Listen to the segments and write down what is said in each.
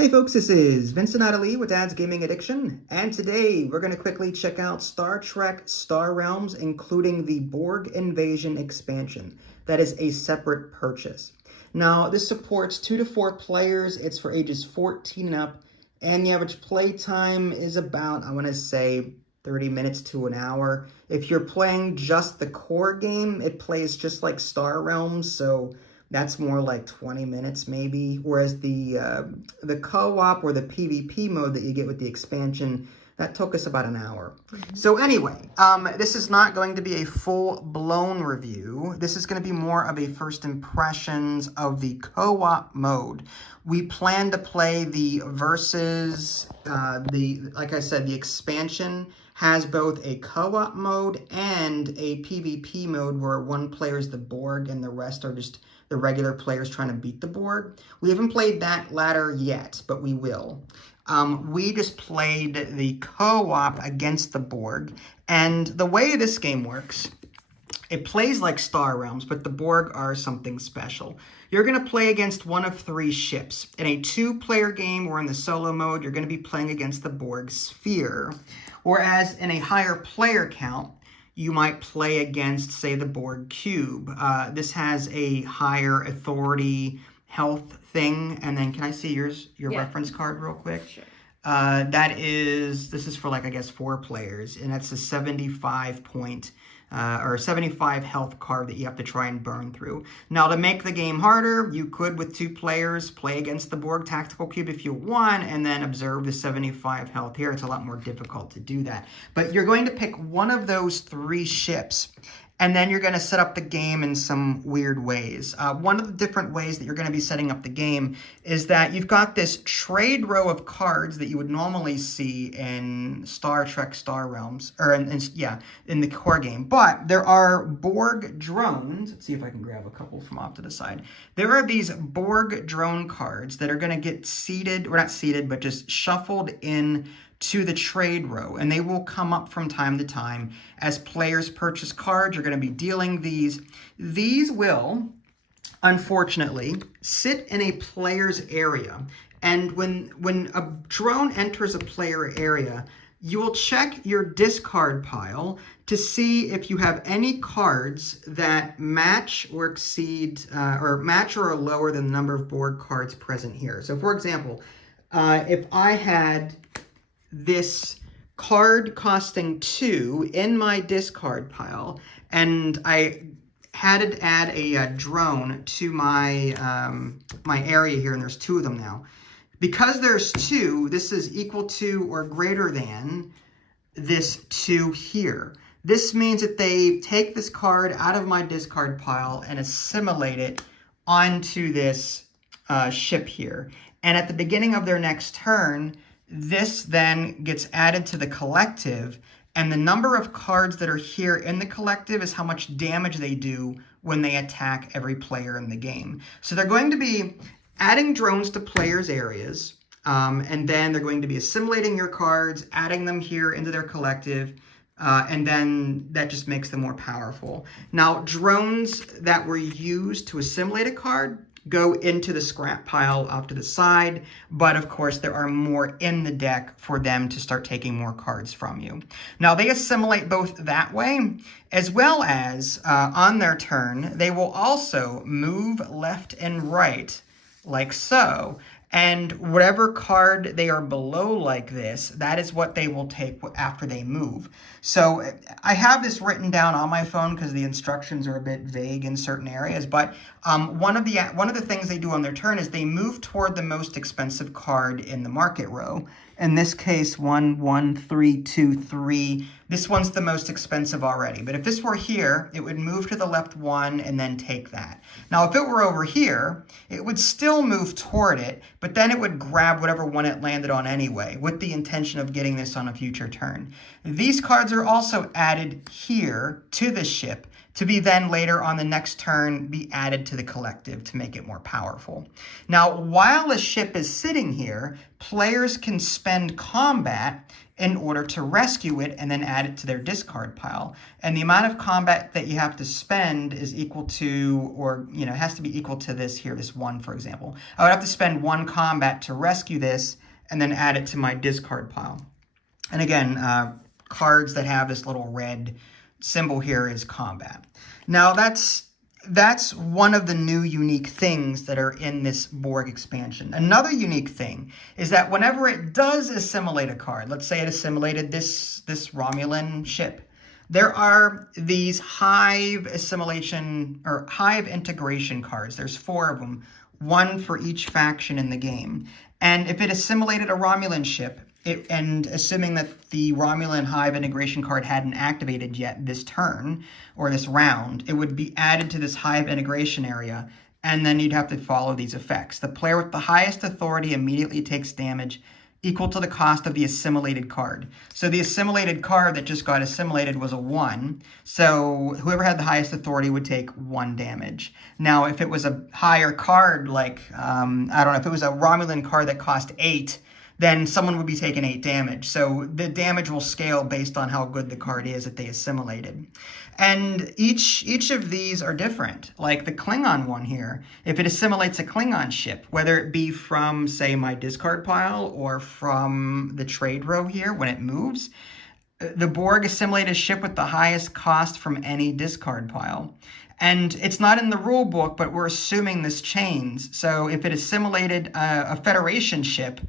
Hey folks, this is Vincent Adeli with Dad's Gaming Addiction, and today we're going to quickly check out Star Trek Star Realms, including the Borg Invasion expansion. That is a separate purchase. Now, this supports 2 to 4 players. It's for ages 14 and up, and the average play time is about, I want to say, 30 minutes to an hour. If you're playing just the core game, it plays just like Star Realms, so that's more like 20 minutes maybe, whereas the co-op or the PvP mode that you get with the expansion, that took us about an hour. So anyway, this is not going to be a full-blown review. This is going to be more of a first impressions of the co-op mode. We plan to play the versus, like I said, the expansion has both a co-op mode and a PvP mode where one player is the Borg and the rest are just the regular players trying to beat the Borg. We haven't played that latter yet, but we will. We just played the co-op against the Borg, and the way this game works, it plays like Star Realms, but the Borg are something special. You're going to play against one of 3 ships. In a 2-player game or in the solo mode, you're going to be playing against the Borg sphere, whereas in a higher player count, you might play against, say, the Borg cube. This has a higher authority health thing. And then can I see your reference card real quick? Sure. This is for like, I guess, 4 players. And that's a 75 point or 75 health card that you have to try and burn through. Now, to make the game harder, you could, with 2 players, play against the Borg Tactical Cube if you want, and then observe the 75 health here. It's a lot more difficult to do that. But you're going to pick one of those 3 ships, and then you're going to set up the game in some weird ways. One of the different ways that you're going to be setting up the game is that you've got this trade row of cards that you would normally see in Star Trek Star Realms, or in the core game. But there are Borg drones. Let's see if I can grab a couple from off to the side. There are these Borg drone cards that are going to get seeded, or not seeded, but just shuffled in to the trade row, and they will come up from time to time. As players purchase cards, you're going to be dealing these. These will, unfortunately, sit in a player's area, and when a drone enters a player area, you will check your discard pile to see if you have any cards that match or exceed, or match or are lower than the number of Borg cards present here. So for example, if I had this card costing 2 in my discard pile, and I had to add a drone to my my area here, and there's 2 of them now. Because there's 2, this is equal to or greater than this 2 here. This means that they take this card out of my discard pile and assimilate it onto this ship here. And at the beginning of their next turn, this then gets added to the collective, and the number of cards that are here in the collective is how much damage they do when they attack every player in the game. So they're going to be adding drones to players' areas, and then they're going to be assimilating your cards, adding them here into their collective, and then that just makes them more powerful. Now, drones that were used to assimilate a card go into the scrap pile off to the side, but of course there are more in the deck for them to start taking more cards from you. Now, they assimilate both that way, as well as on their turn, they will also move left and right, like so. And whatever card they are below like this, that is what they will take after they move. So I have this written down on my phone because the instructions are a bit vague in certain areas. But one of the things they do on their turn is they move toward the most expensive card in the market row. In this case, 1, 1, 3, 2, 3. This one's the most expensive already. But if this were here, it would move to the left 1 and then take that. Now, if it were over here, it would still move toward it, but then it would grab whatever one it landed on anyway, with the intention of getting this on a future turn. These cards are also added here to the ship to be then later on the next turn be added to the collective to make it more powerful. Now, while a ship is sitting here, players can spend combat in order to rescue it and then add it to their discard pile. And the amount of combat that you have to spend is equal to, or, you know, it has to be equal to this here, this 1, for example. I would have to spend 1 combat to rescue this and then add it to my discard pile. And again, cards that have this little red symbol here is combat. Now that's one of the new unique things that are in this Borg expansion. Another unique thing is that whenever it does assimilate a card, let's say it assimilated this Romulan ship, there are these hive assimilation or hive integration cards. There's 4 of them, 1 for each faction in the game. And if it assimilated a Romulan ship, and assuming that the Romulan Hive integration card hadn't activated yet this turn, or this round, it would be added to this Hive integration area, and then you'd have to follow these effects. The player with the highest authority immediately takes damage equal to the cost of the assimilated card. So the assimilated card that just got assimilated was a 1, so whoever had the highest authority would take 1 damage. Now, if it was a higher card, like, I don't know, if it was a Romulan card that cost 8, then someone would be taking 8 damage. So the damage will scale based on how good the card is that they assimilated. And each of these are different. Like the Klingon one here, if it assimilates a Klingon ship, whether it be from, say, my discard pile or from the trade row here when it moves, the Borg assimilate a ship with the highest cost from any discard pile. And it's not in the rule book, but we're assuming this chains. So if it assimilated a Federation ship,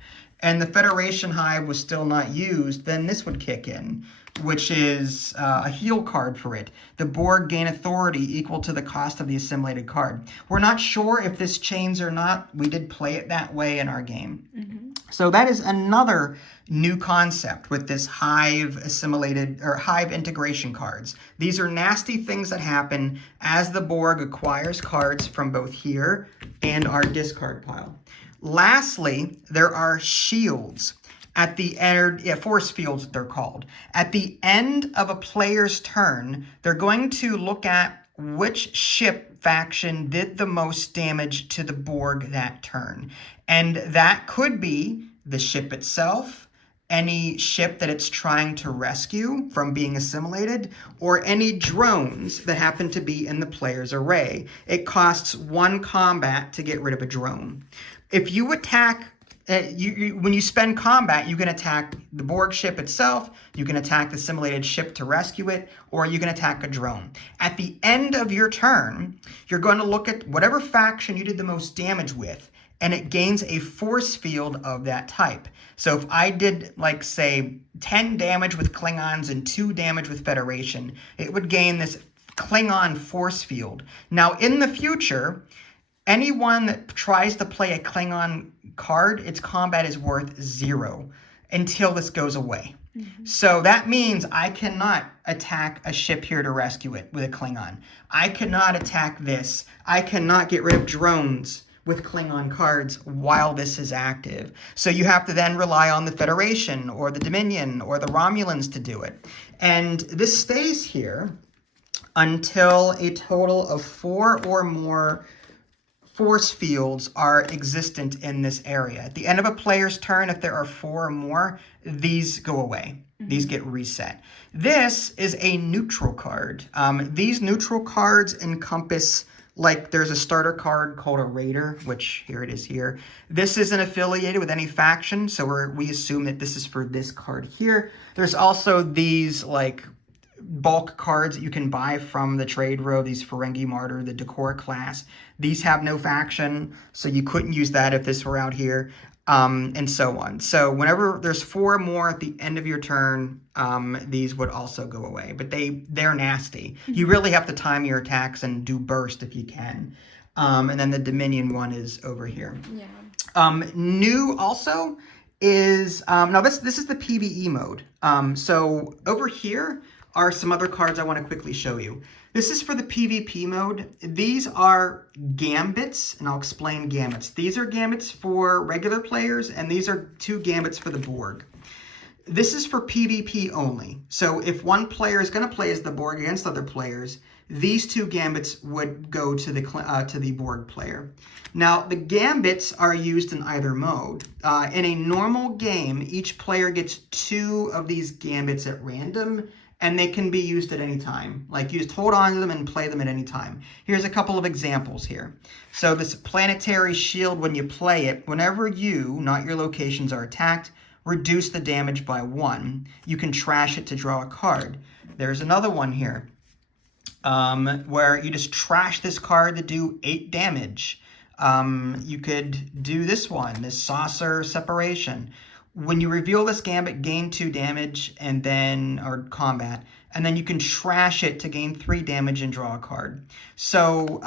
and the Federation Hive was still not used, then this would kick in, which is a heal card for it. The Borg gain authority equal to the cost of the assimilated card. We're not sure if this chains or not. We did play it that way in our game. So that is another new concept with this Hive assimilated or Hive integration cards. These are nasty things that happen as the Borg acquires cards from both here and our discard pile. Lastly, there are shields at the end, force fields they're called. At the end of a player's turn, they're going to look at which ship faction did the most damage to the Borg that turn. And that could be the ship itself, any ship that it's trying to rescue from being assimilated, or any drones that happen to be in the player's array. It costs 1 combat to get rid of a drone. If you attack, when you spend combat, you can attack the Borg ship itself, you can attack the assimilated ship to rescue it, or you can attack a drone. At the end of your turn, you're going to look at whatever faction you did the most damage with, and it gains a force field of that type. So if I did, like, say, 10 damage with Klingons and 2 damage with Federation, it would gain this Klingon force field. Now, in the future, anyone that tries to play a Klingon card, its combat is worth 0 until this goes away. So that means I cannot attack a ship here to rescue it with a Klingon. I cannot attack this. I cannot get rid of drones with Klingon cards while this is active. So you have to then rely on the Federation or the Dominion or the Romulans to do it. And this stays here until a total of 4 or more force fields are existent in this area. At the end of a player's turn, if there are 4 or more, these go away. These get reset. This is a neutral card. These neutral cards encompass, like, there's a starter card called a Raider, which here it is here. This isn't affiliated with any faction, so we assume that this is for this card here. There's also these, like, bulk cards that you can buy from the trade row, these Ferengi Martyr, the Decor class. These have no faction, so you couldn't use that if this were out here, and so on. So whenever there's 4 more at the end of your turn, these would also go away, but they're nasty. You really have to time your attacks and do burst if you can. And then the Dominion one is over here. Yeah. New also is, now this is the PvE mode. So over here are some other cards I want to quickly show you. This is for the PvP mode. These are Gambits, and I'll explain Gambits. These are Gambits for regular players, and these are 2 Gambits for the Borg. This is for PvP only. So if one player is going to play as the Borg against other players, these 2 Gambits would go to the Borg player. Now, the Gambits are used in either mode. In a normal game, each player gets 2 of these Gambits at random, and they can be used at any time. Like, you just hold on to them and play them at any time. Here's a couple of examples here. So this planetary shield, when you play it, whenever you, not your locations, are attacked, reduce the damage by 1. You can trash it to draw a card. There's another one here where you just trash this card to do 8 damage. You could do this one, this saucer separation. When you reveal this Gambit, gain 2 damage and then, or combat, and then you can trash it to gain 3 damage and draw a card. So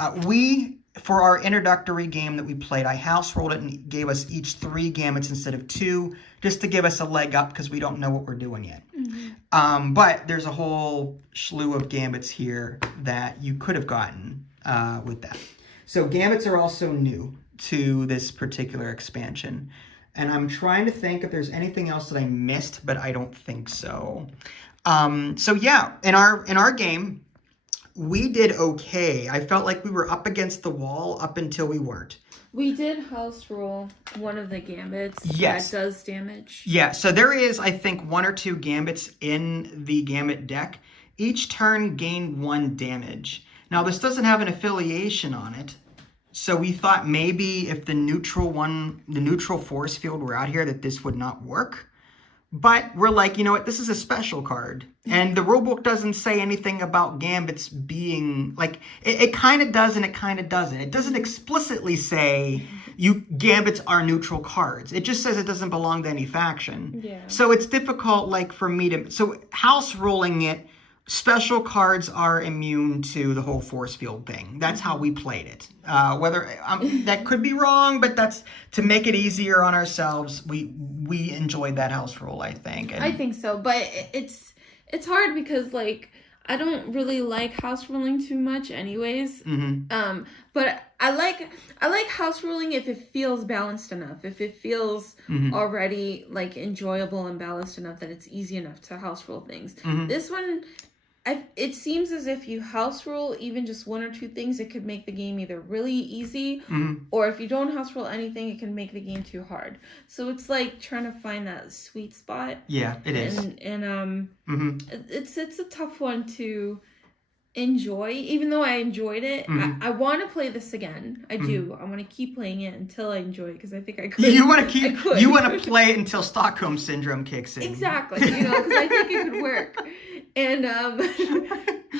for our introductory game that we played, I house rolled it and gave us each 3 Gambits instead of 2, just to give us a leg up because we don't know what we're doing yet. Mm-hmm. But there's a whole slew of Gambits here that you could have gotten with that. So Gambits are also new to this particular expansion. And I'm trying to think if there's anything else that I missed, but I don't think so. So yeah, in our game, we did okay. I felt like we were up against the wall up until we weren't. We did house roll one of the Gambits. Yes. That does damage. Yeah, so there is, I think, 1 or 2 Gambits in the Gambit deck. Each turn gain 1 damage. Now, this doesn't have an affiliation on it. So we thought maybe if the neutral force field were out here that this would not work. But we're like, you know what, this is a special card. And the rulebook doesn't say anything about Gambits being, like, it kind of does and it kind of doesn't. It doesn't explicitly say Gambits are neutral cards. It just says it doesn't belong to any faction. Yeah. So it's difficult, like, for me to, so house rolling it, special cards are immune to the whole force field thing. That's how we played it. That could be wrong, but that's to make it easier on ourselves. We enjoyed that house roll, I think. And I think so, but it's hard because, like, I don't really like house rolling too much, anyways. Mm-hmm. But I like house rolling if it feels balanced enough. If it feels already like enjoyable and balanced enough that it's easy enough to house roll things. Mm-hmm. This one, it seems as if you house roll even just 1 or 2 things, it could make the game either really easy, or if you don't house roll anything, it can make the game too hard. So it's like trying to find that sweet spot. Yeah, it is. And it's a tough one to enjoy. Even though I enjoyed it, I want to play this again. I do. I want to keep playing it until I enjoy it because I think I could. You want to play it until Stockholm Syndrome kicks in. Exactly. Because I think it could work. And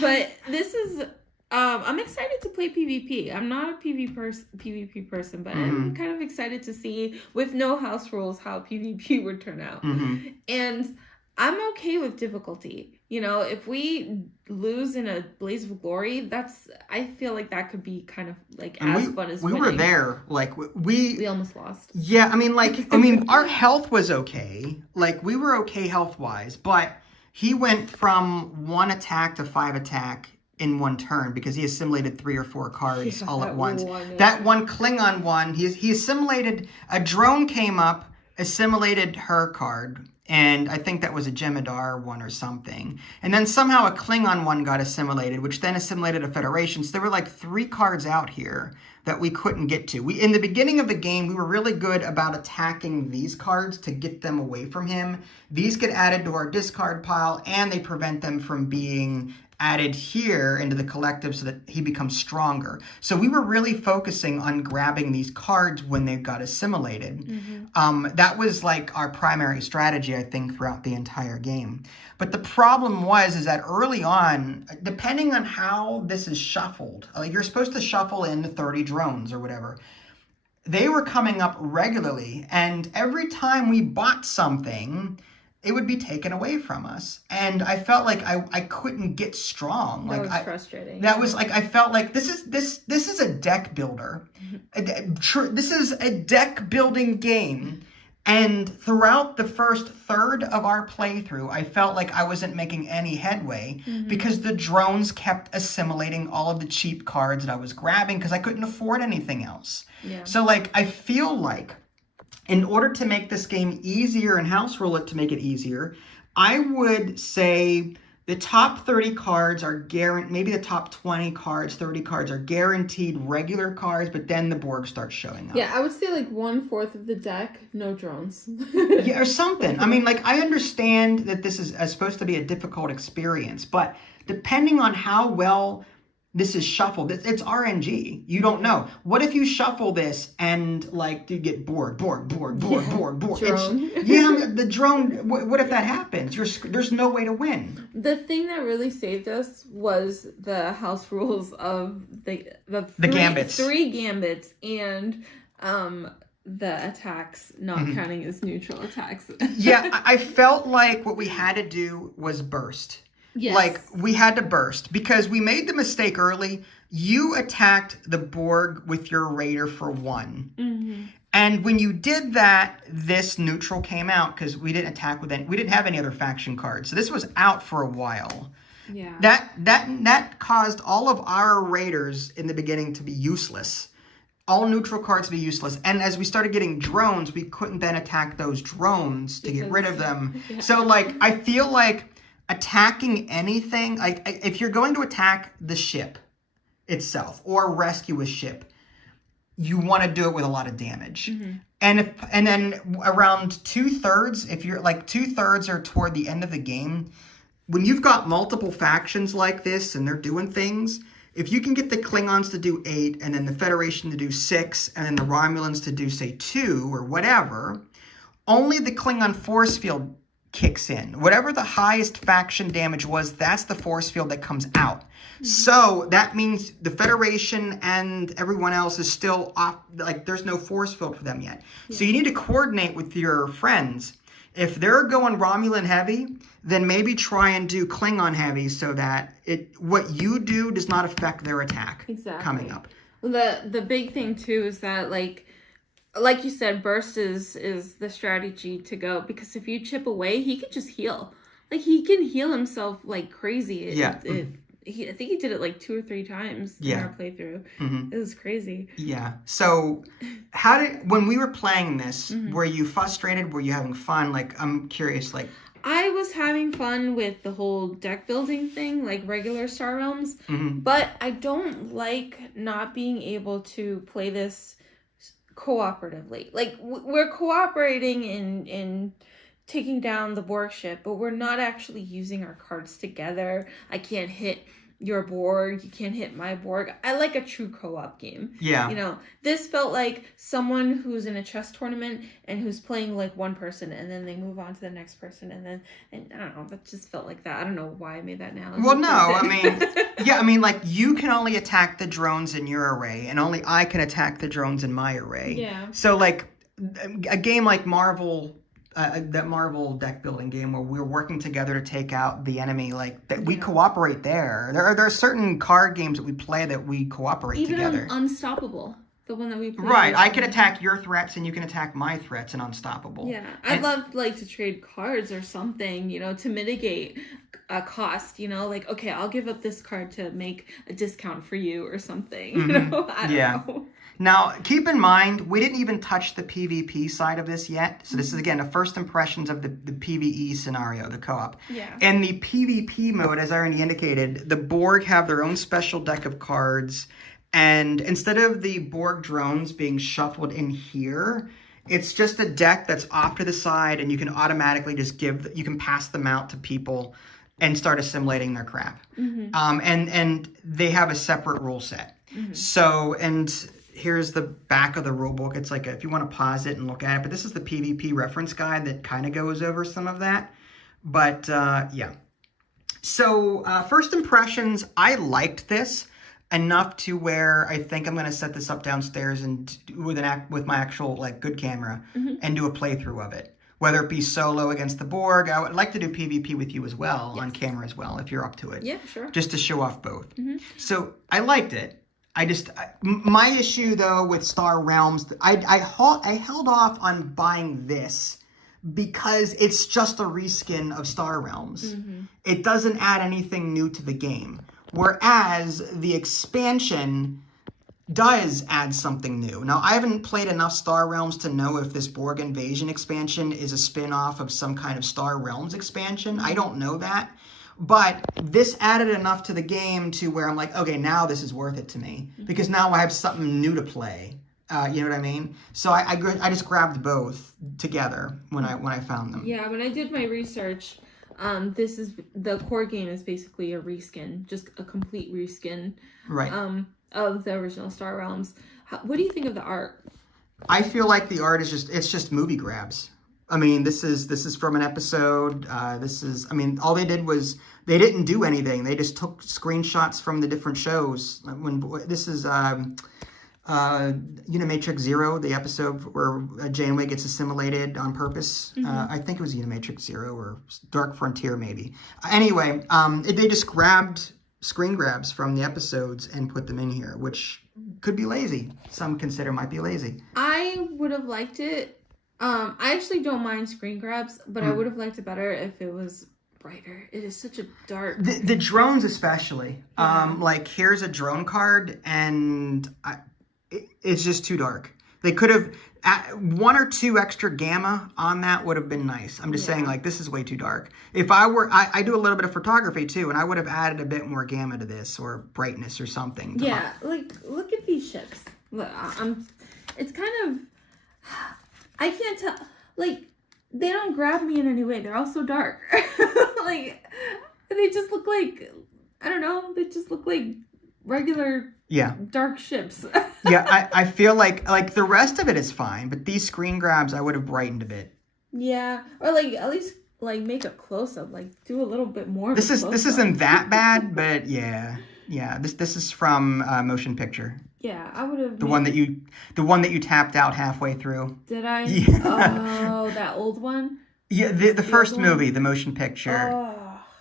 but this is I'm excited to play PvP. I'm not a PvP person, but I'm kind of excited to see, with no house rules, how PvP would turn out. And I'm okay with difficulty. If we lose in a blaze of glory, I feel like that could be kind of like as fun as winning. We were there, like we almost lost. Yeah, our health was okay. Like, we were okay health wise, but he went from 1 attack to 5 attack in 1 turn because he assimilated 3 or 4 cards all at once. That one Klingon one, he assimilated, a drone came up, assimilated her card, and I think that was a Jem'Hadar one or something. And then somehow a Klingon one got assimilated, which then assimilated a Federation. So there were like 3 cards out here that we couldn't get to. In the beginning of the game, we were really good about attacking these cards to get them away from him. These get added to our discard pile, and they prevent them from being added here into the collective so that he becomes stronger. So we were really focusing on grabbing these cards when they got assimilated. That was like our primary strategy, I think, throughout the entire game. But the problem is that early on, depending on how this is shuffled, like, you're supposed to shuffle in the 30 drones or whatever. They were coming up regularly, and every time we bought something, it would be taken away from us. And I felt like I couldn't get strong. That was frustrating. That was like, I felt like this is a deck builder. This is a deck building game. And throughout the first third of our playthrough, I felt like I wasn't making any headway because the drones kept assimilating all of the cheap cards that I was grabbing because I couldn't afford anything else. Yeah. So, like, I feel like in order to make this game easier and house rule it to make it easier, I would say The top 30 cards are guaranteed, maybe the top 20 cards, 30 cards are guaranteed regular cards, but then the Borg starts showing up. Yeah, I would say like 1/4 of the deck, no drones. Yeah, or something. I mean, like, I understand that this is supposed to be a difficult experience, but depending on how well this is shuffled, it's RNG. You don't know. What if you shuffle this and, like, you get Borg? Drone. Yeah, the drone, what if that happens? There's no way to win. The thing that really saved us was the house rules of the Gambits. 3 Gambits and the attacks not counting as neutral attacks. Yeah, I felt like what we had to do was burst. Yes. Like, we had to burst because we made the mistake early. You attacked the Borg with your Raider for 1. Mm-hmm. And when you did that, this neutral came out because we didn't attack with any. We didn't have any other faction cards. So this was out for a while. Yeah. That caused all of our Raiders in the beginning to be useless. All neutral cards to be useless. And as we started getting drones, we couldn't then attack those drones to get rid of them. Yeah. So, like, I feel like attacking anything, like if you're going to attack the ship itself or rescue a ship, you want to do it with a lot of damage. Mm-hmm. And then around 2/3, if you're like 2/3 are toward the end of the game, when you've got multiple factions like this and they're doing things, if you can get the Klingons to do 8 and then the Federation to do 6 and then the Romulans to do, say, 2 or whatever, only the Klingon force field kicks in. Whatever the highest faction damage was, that's the force field that comes out. Mm-hmm. So that means the Federation and everyone else is still off, like there's no force field for them yet. Yeah. So you need to coordinate with your friends. If they're going Romulan heavy, then maybe try and do Klingon heavy so that what you do does not affect their attack coming up. The big thing too is that like you said, burst is the strategy to go, because if you chip away, he can just heal. Like, he can heal himself like crazy. I think he did it like 2 or 3 times in our playthrough. Mm-hmm. It was crazy. Yeah. So when we were playing this, were you frustrated? Were you having fun? Like, I'm curious, like. I was having fun with the whole deck building thing, like regular Star Realms, but I don't like not being able to play this cooperatively. Like, we're cooperating in taking down the Borg ship, but we're not actually using our cards together. I can't hit your Borg, you can't hit my Borg. I like a true co-op game. Yeah. You know, this felt like someone who's in a chess tournament and who's playing like one person and then they move on to the next person and I don't know, that just felt like that. I don't know why I made that analogy. Well, no, I mean, like, you can only attack the drones in your array and only I can attack the drones in my array. Yeah. So, like, a game like Marvel, that Marvel deck building game where we're working together to take out the enemy, like that, we cooperate there. There are certain card games that we play that we cooperate together. Even Unstoppable, the one that we played. Right, I can attack your threats and you can attack my threats in Unstoppable. Yeah, I'd love like to trade cards or something, you know, to mitigate a cost. You know, like, okay, I'll give up this card to make a discount for you or something. You know, I don't know. Now, keep in mind, we didn't even touch the PvP side of this yet. So this is, again, the first impressions of the PvE scenario, the co-op. Yeah. In the PvP mode, as I already indicated, the Borg have their own special deck of cards. And instead of the Borg drones being shuffled in here, it's just a deck that's off to the side, and you can automatically just you can pass them out to people and start assimilating their crap. Mm-hmm. And they have a separate rule set. Mm-hmm. So, and here's the back of the rule book. It's like, if you want to pause it and look at it, but this is the PvP reference guide that kind of goes over some of that. But yeah. So first impressions, I liked this enough to where I think I'm going to set this up downstairs and with my actual like good camera and do a playthrough of it. Whether it be solo against the Borg, I would like to do PvP with you as well, on camera as well, if you're up to it. Yeah, sure. Just to show off both. Mm-hmm. So I liked it. My issue though with Star Realms, I held off on buying this because it's just a reskin of Star Realms. Mm-hmm. It doesn't add anything new to the game. Whereas the expansion does add something new. Now, I haven't played enough Star Realms to know if this Borg Invasion expansion is a spin-off of some kind of Star Realms expansion. I don't know that. But this added enough to the game to where I'm like, okay, now this is worth it to me. Because now I have something new to play. You know what I mean? So I just grabbed both together when I found them. Yeah, when I did my research, the core game is basically a reskin, just a complete reskin, right? Of the original Star Realms. What do you think of the art? I feel like the art is just movie grabs. I mean, this is from an episode. All they did was they didn't do anything. They just took screenshots from the different shows. This is Unimatrix Zero, the episode where Janeway gets assimilated on purpose. I think it was Unimatrix Zero or Dark Frontier, maybe. Anyway, they just grabbed screen grabs from the episodes and put them in here, which could be lazy. Some consider might be lazy. I would have liked it. I actually don't mind screen grabs, but I would have liked it better if it was brighter. It is such a dark... The drones especially. Yeah. Like, here's a drone card, and it's just too dark. They could have... 1 or 2 extra gamma on that would have been nice. I'm just saying, like, this is way too dark. If I were... I do a little bit of photography, too, and I would have added a bit more gamma to this, or brightness or something. Yeah, like, look at these ships. It's kind of... I can't tell... Like, they don't grab me in any way. They're all so dark. Like, they just look like... I don't know. They just look like regular... Yeah. Dark ships. Yeah, I feel like the rest of it is fine, but these screen grabs I would have brightened a bit. Yeah, or like at least like make a close up, like do a little bit more. This isn't that bad, but yeah. This is from Motion Picture. Yeah, I would have the one that you tapped out halfway through. Did I? Yeah. Oh, that old one. Yeah, the first movie, the Motion Picture. Oh.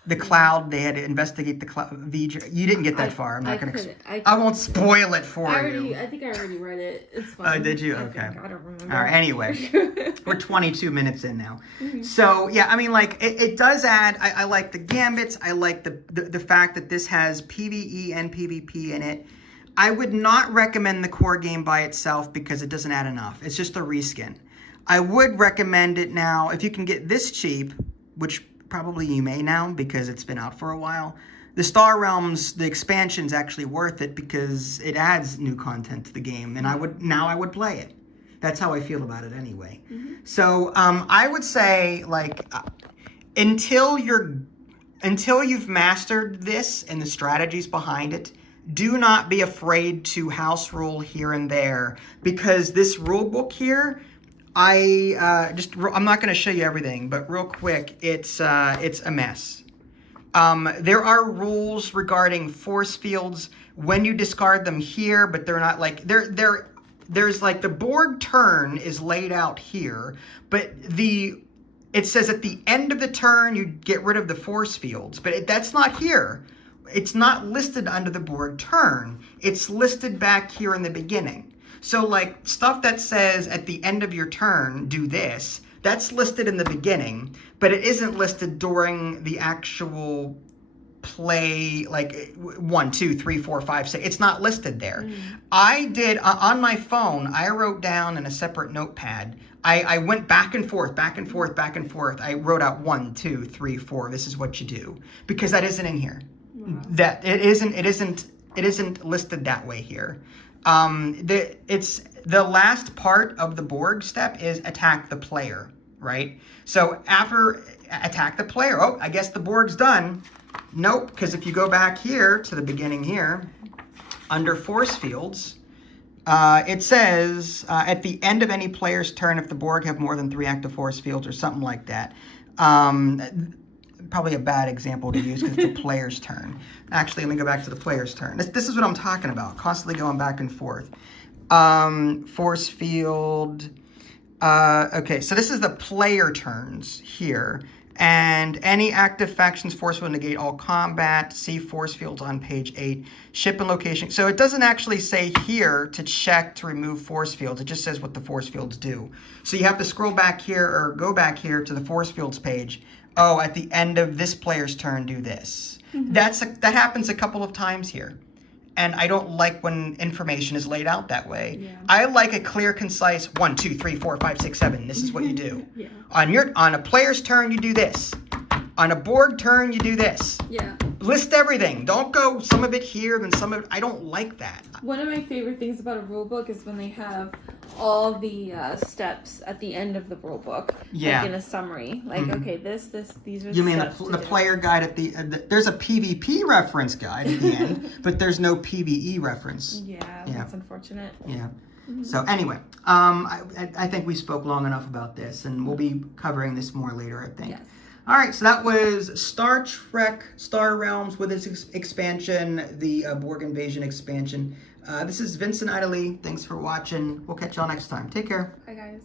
The cloud, they had to investigate the cloud. You didn't get that far. I'm not going to... I won't spoil it for you. I think I already read it. It's fine. Oh, did you? Okay. I don't remember. All right, anyway. We're 22 minutes in now. Mm-hmm. So, yeah, I mean, like, it does add... I like the Gambits. I like the fact that this has PvE and PvP in it. I would not recommend the core game by itself because it doesn't add enough. It's just a reskin. I would recommend it now, if you can get this cheap, which... probably you may now because it's been out for a while. The Star Realms, the expansion's actually worth it because it adds new content to the game, and I would play it. That's how I feel about it anyway. Mm-hmm. So I would say, like, until you've mastered this and the strategies behind it, do not be afraid to house rule here and there, because this rule book here, I'm not going to show you everything, but real quick, it's a mess. There are rules regarding force fields when you discard them here, but they're not like there's like the Borg turn is laid out here, but it says at the end of the turn you get rid of the force fields, but that's not here. It's not listed under the Borg turn. It's listed back here in the beginning. So, like, stuff that says at the end of your turn, do this, that's listed in the beginning, but it isn't listed during the actual play, like, 1, 2, 3, 4, 5, 6. It's not listed there. Mm. I did, on my phone, I wrote down in a separate notepad, I went back and forth, back and forth, back and forth. I wrote out 1, 2, 3, 4, this is what you do. Because that isn't in here. Wow. That, it isn't listed that way here. The last part of the Borg step is attack the player, right? So after attack the player, oh, I guess the Borg's done. Nope, because if you go back here to the beginning here, under force fields, it says at the end of any player's turn, if the Borg have more than 3 active force fields or something like that. Probably a bad example to use because it's a player's turn. Actually, let me go back to the player's turn. This is what I'm talking about, constantly going back and forth. Force field. Okay, so this is the player turns here. And any active factions force field negate all combat. See force fields on page 8. Ship and location. So it doesn't actually say here to check to remove force fields. It just says what the force fields do. So you have to scroll back here or go back here to the force fields page. Oh, at the end of this player's turn, do this. Mm-hmm. That happens a couple of times here. And I don't like when information is laid out that way. Yeah. I like a clear, concise 1, 2, 3, 4, 5, 6, 7. This is what you do. Yeah. On a player's turn, you do this. On a Borg turn, you do this. Yeah. List everything. Don't go some of it here, then some of it. I don't like that. One of my favorite things about a rule book is when they have all the steps at the end of the rule book. Yeah. Like in a summary. Like, okay, these are the You mean steps the player guide at the there's a PvP reference guide at the end, but there's no PvE reference. Yeah, that's unfortunate. Yeah. So anyway, I think we spoke long enough about this, and we'll be covering this more later, I think. Yes. All right, so that was Star Trek Star Realms with its expansion, the Borg Invasion expansion. This is Vincent Idley. Thanks for watching. We'll catch y'all next time. Take care. Bye, guys.